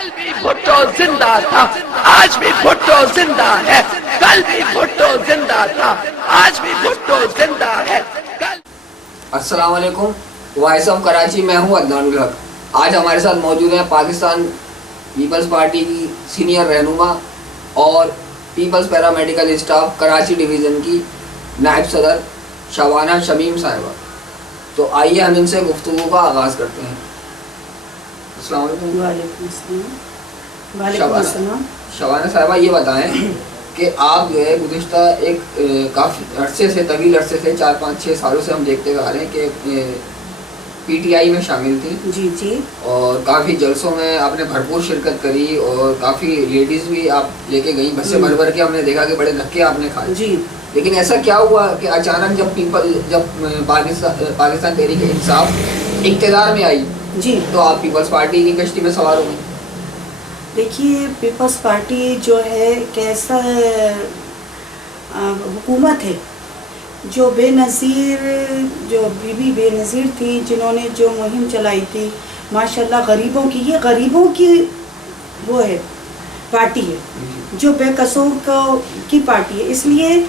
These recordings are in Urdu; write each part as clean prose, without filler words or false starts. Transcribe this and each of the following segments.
کل بھی بھٹو زندہ تھا، آج بھی بھٹو زندہ ہے، کل بھی بھٹو زندہ تھا، آج بھی بھٹو زندہ ہے۔ السلام علیکم، وائس آف کراچی، میں ہوں عدنان الحق۔ آج ہمارے ساتھ موجود ہیں پاکستان پیپلز پارٹی کی سینئر رہنما اور peoples paramedical staff Karachi division کی نائب صدر شبانہ شمیم صاحبہ۔ تو آئیے ہم ان سے گفتگو کا آغاز کرتے ہیں۔ السلام علیکم۔ وعلیکم السلام۔ وعلیکم السلام۔ شبانہ صاحبہ، یہ بتائیں کہ آپ جو ہے گزشتہ ایک کافی عرصے سے، طویل عرصے سے، 4-5-6 سالوں سے ہم دیکھتے آ رہے ہیں کہ پی ٹی آئی میں شامل تھی جی اور کافی جلسوں میں آپ نے بھرپور شرکت کری اور کافی لیڈیز بھی آپ لے کے گئیں، بسیں بھر بھر کے ہم نے دیکھا کہ بڑے دھکے آپ نے کھائے جی۔ لیکن ایسا کیا ہوا کہ اچانک جب پاکستان تحریک انصاف اقتدار میں آئی جی تو آپ پیپلز پارٹی کی کشتی میں سوار ہو گئی؟ دیکھیے، پیپلز پارٹی جو ہے کیسا حکومت ہے جو بے نظیر، جو بی بی بے نظیر تھی، جنہوں نے جو مہم چلائی تھی ماشاءاللہ غریبوں کی، یہ غریبوں کی وہ ہے پارٹی ہے جو بے قصور کی پارٹی ہے۔ اس لیے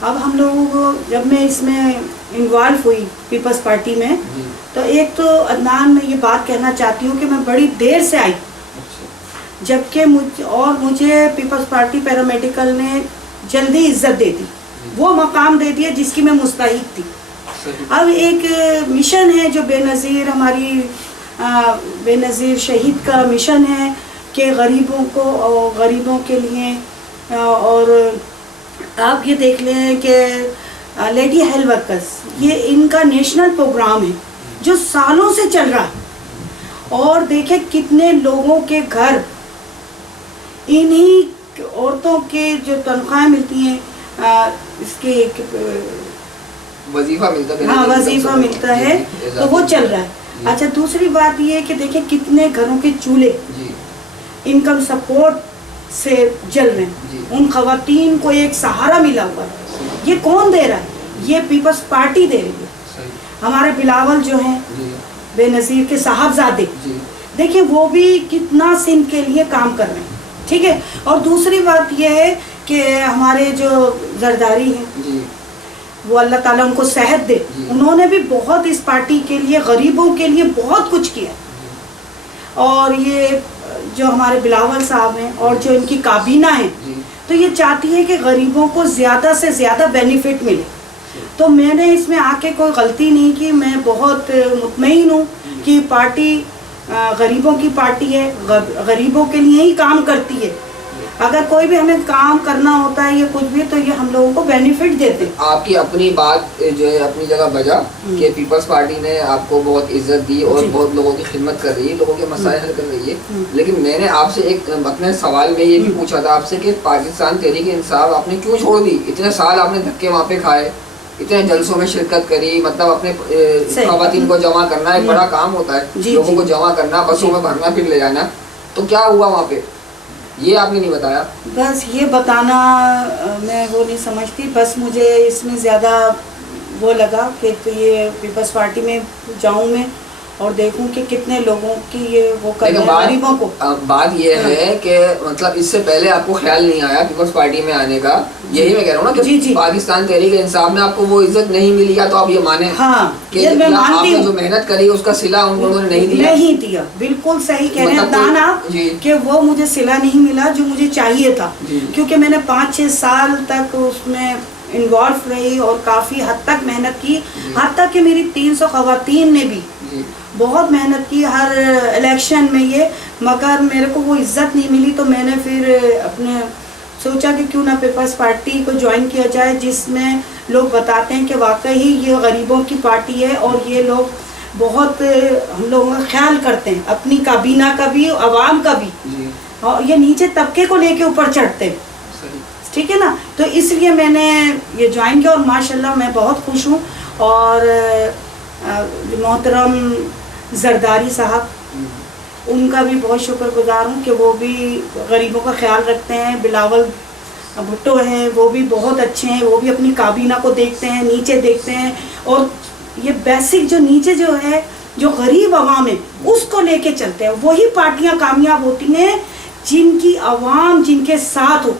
اب ہم لوگوں کو، جب میں اس میں انوالو ہوئی پیپلز پارٹی میں، تو ایک تو عدنان، میں یہ بات کہنا چاہتی ہوں کہ میں بڑی دیر سے آئی، جبکہ مجھے پیپلز پارٹی پیرامیڈیکل نے جلدی عزت دے دی، وہ مقام دے دیا جس کی میں مستحق تھی۔ اب ایک مشن ہے جو بے نظیر، ہماری بے نظیر شہید کا مشن ہے کہ غریبوں کے لیے، اور آپ یہ دیکھ لیں کہ لیڈی ہیلتھ ورکرز، یہ ان کا نیشنل پروگرام ہے جو سالوں سے چل رہا ہے، اور دیکھیں کتنے لوگوں کے گھر انہی عورتوں کے جو تنخواہیں ملتی ہیں، اس کے وظیفہ ملتا ہے، ہاں وظیفہ ملتا ہے، تو وہ چل رہا ہے۔ اچھا، دوسری بات یہ ہے کہ دیکھیں کتنے گھروں کے چولہے انکم سپورٹ سے جل رہے ہیں، ان خواتین کو ایک سہارا ملا ہوا ہے۔ یہ کون دے رہا ہے؟ یہ پیپلز پارٹی دے رہی ہے۔ ہمارے بلاول جو ہیں بے نظیر کے صاحبزادے، دیکھیں وہ بھی کتنا سندھ کے لیے کام کر رہے ہیں، ٹھیک ہے۔ اور دوسری بات یہ ہے کہ ہمارے جو زرداری ہیں، وہ اللہ تعالیٰ ان کو صحت دے، انہوں نے بھی بہت اس پارٹی کے لیے، غریبوں کے لیے بہت کچھ کیا۔ اور یہ جو ہمارے بلاول صاحب ہیں اور جو ان کی کابینہ ہیں، تو یہ چاہتی ہے کہ غریبوں کو زیادہ سے زیادہ بینیفٹ ملے۔ تو میں نے اس میں آ کے کوئی غلطی نہیں کی، میں بہت مطمئن ہوں کہ پارٹی غریبوں کی پارٹی ہے، غریبوں کے لیے ہی کام کرتی ہے۔ اگر کوئی بھی ہمیں کام کرنا ہوتا ہے یا کچھ بھی، تو یہ ہم لوگوں کو بینیفٹ دیتے ہیں۔ آپ کی اپنی بات جو ہے اپنی جگہ بجا کہ پیپلز پارٹی نے آپ کو بہت عزت دی اور بہت لوگوں کی خدمت کر رہی ہے، لوگوں کے مسائل حل کر رہی ہے۔ لیکن میں نے آپ سے ایک اپنے سوال میں یہ بھی پوچھا تھا آپ سے کہ پاکستان تحریک انصاف آپ نے کیوں چھوڑ دی؟ اتنے سال آپ نے دھکے وہاں پہ کھائے، اتنے جلسوں میں شرکت کری، مطلب اپنے خواتین کو جمع کرنا ایک بڑا کام ہوتا ہے، لوگوں کو جمع کرنا، بسوں میں بھرنا پھر لے جانا، تو کیا ہوا وہاں پہ؟ یہ آپ نے نہیں بتایا۔ بس یہ بتانا میں وہ نہیں سمجھتی، بس مجھے اس میں زیادہ وہ لگا کہ تو یہ پیپلز پارٹی میں جاؤں میں اور دیکھوں کہ کتنے لوگوں کی یہ وہ کرنا ہے غریبوں کو۔ بات یہ ہے کہ مطلب اس سے پہلے آپ کو خیال نہیں آیا پیپلز پارٹی میں آنے کا؟ یہی میں کہہ رہا ہوں نا کہ پاکستان تحریک انصاف میں آپ کو وہ عزت نہیں ملی، یا تو آپ یہ مانیں کہ آپ نے جو محنت کری اس کا صلہ انہوں نے نہیں دیا؟ بالکل صحیح کہہ رہے ہیں عدنان آپ کہ وہ مجھے صلہ نہیں ملا جو مجھے چاہیے تھا، کیونکہ میں نے 5-6 سال تک اس میں انوالو رہی اور کافی حد تک محنت کی، حتیٰ کہ میری 300 خواتین نے بھی بہت محنت کی ہر الیکشن میں یہ، مگر میرے کو وہ عزت نہیں ملی۔ تو میں نے پھر اپنے سوچا کہ کیوں نہ پیپلز پارٹی کو جوائن کیا جائے، جس میں لوگ بتاتے ہیں کہ واقعی یہ غریبوں کی پارٹی ہے اور یہ لوگ بہت ہم لوگوں کا خیال کرتے ہیں، اپنی کابینہ کا بھی، عوام کا بھی، اور یہ نیچے طبقے کو لے کے اوپر چڑھتے ہیں، ٹھیک ہے نا۔ تو اس لیے میں نے یہ جوائن کیا اور ماشاءاللہ میں بہت خوش ہوں۔ اور محترم زرداری صاحب، ان کا بھی بہت شکر گزار ہوں کہ وہ بھی غریبوں کا خیال رکھتے ہیں۔ بلاول بھٹو ہیں، وہ بھی بہت اچھے ہیں، وہ بھی اپنی کابینہ کو دیکھتے ہیں، نیچے دیکھتے ہیں، اور یہ بیسک جو نیچے جو ہے جو غریب عوام ہے اس کو لے کے چلتے ہیں. وہی پارٹیاں کامیاب ہوتی ہیں جن کی عوام جن کے ساتھ ہو.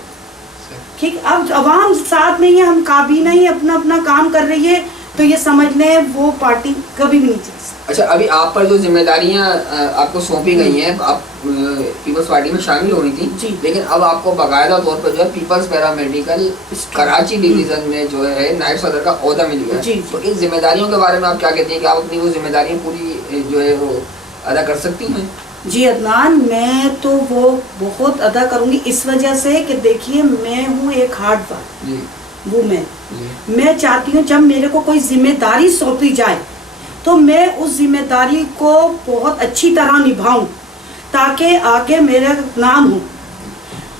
ٹھیک, اب عوام ساتھ نہیں ہے, ہم کابینہ ہی اپنا اپنا کام کر رہی ہے, تو یہ سمجھ لیں وہ پارٹی کبھی بھی نہیں چل سکتی. اچھا, ابھی آپ پر جو ذمہ داریاں آپ کو سونپی گئی ہیں, آپ پیپلز پارٹی میں شامل ہونی تھی, جی. لیکن اب آپ کو باقاعدہ طور پر جو ہے پیپلز پیرامیڈیکل کراچی ڈویژن میں جو ہے نائب صدر کا عہدہ مل گیا. جی. تو ان ذمہ داریوں کے بارے میں آپ کیا کہتے ہیں کہ آپ اپنی وہ ذمہ داریاں پوری جو ہے وہ ادا کر سکتی ہیں؟ جی عدنان, میں تو وہ بہت ادا کروں گی اس وجہ سے کہ دیکھیے میں ہوں ایک ہارڈ وومن. میں چاہتی ہوں جب میرے کو کوئی ذمہ داری سونپی جائے تو میں اس ذمہ داری کو بہت اچھی طرح نبھاؤں تاکہ آگے میرا نام ہو.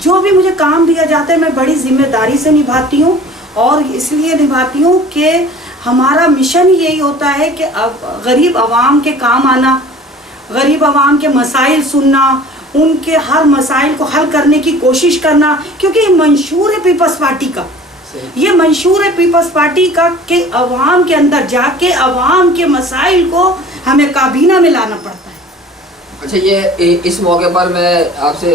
جو بھی مجھے کام دیا جاتا ہے میں بڑی ذمہ داری سے نبھاتی ہوں, اور اس لیے نبھاتی ہوں کہ ہمارا مشن یہی ہوتا ہے کہ غریب عوام کے کام آنا, غریب عوام کے مسائل سننا, ان کے ہر مسائل کو حل کرنے کی کوشش کرنا, کیونکہ یہ منشور ہے پیپلز پارٹی کا, یہ منشور ہے پیپلز پارٹی کا کہ عوام کے اندر جا کے عوام کے مسائل کو ہمیں کابینہ میں لانا پڑتا ہے. اچھا, یہ اس موقع پر میں آپ سے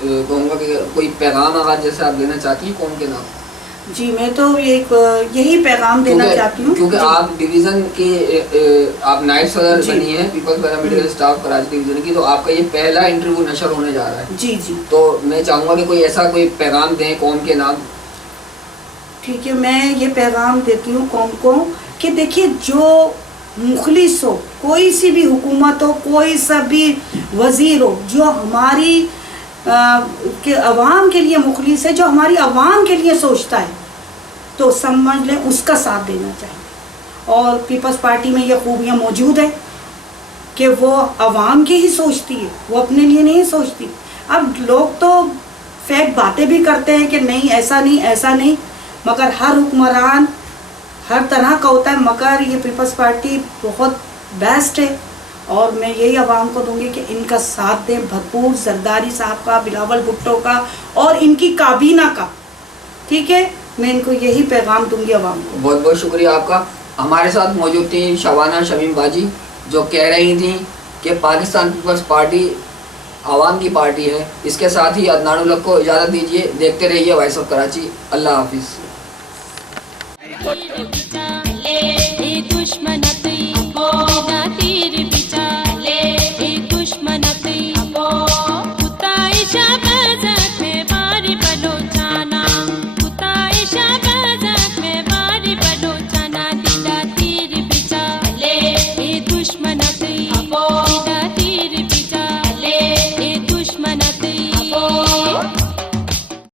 کہوں گا کہ کوئی پیغام اگر جیسے آپ دینا چاہتی ہیں قوم کے نام؟ جی, میں تو یہی پیغام دینا چاہتی ہوں. کیونکہ آپ ڈویژن کے آپ نائب صدر بنی ہیں peoples paramedical staff Karachi division کی, تو آپ کا یہ پہلا انٹرویو نشر ہونے جا رہا ہے. جی جی. تو میں چاہوں گا کہ کوئی ایسا کوئی پیغام دیں قوم کے نام. ٹھیک ہے, میں یہ پیغام دیتی ہوں قوم کو کہ دیکھیے جو مخلص ہو, کوئی سی بھی حکومت ہو, کوئی سا بھی وزیر ہو, جو ہماری عوام کے لیے مخلص ہے, جو ہماری عوام کے لیے سوچتا ہے, تو سمجھ لیں اس کا ساتھ دینا چاہیے. اور پیپلز پارٹی میں یہ خوبیاں موجود ہیں کہ وہ عوام کی ہی سوچتی ہے, وہ اپنے لیے نہیں سوچتی. اب لوگ تو فیک باتیں بھی کرتے ہیں کہ نہیں ایسا نہیں ایسا نہیں, مگر ہر حکمران ہر طرح کا ہوتا ہے, مگر یہ پیپلز پارٹی بہت بیسٹ ہے. اور میں یہی عوام کو دوں گی کہ ان کا ساتھ دیں بھرپور, زرداری صاحب کا, بلاول بھٹو کا, اور ان کی کابینہ کا. ٹھیک ہے, میں ان کو یہی پیغام دوں گی عوام کو. بہت بہت شکریہ آپ کا. ہمارے ساتھ موجود تھیں شبانہ شمیم باجی, جو کہہ رہی تھیں کہ پاکستان پیپلز پارٹی عوام کی پارٹی ہے. اس کے ساتھ ہی عدنان الحق کو اجازت دیجیے. دیکھتے رہیے وائس آف کراچی. اللہ حافظ.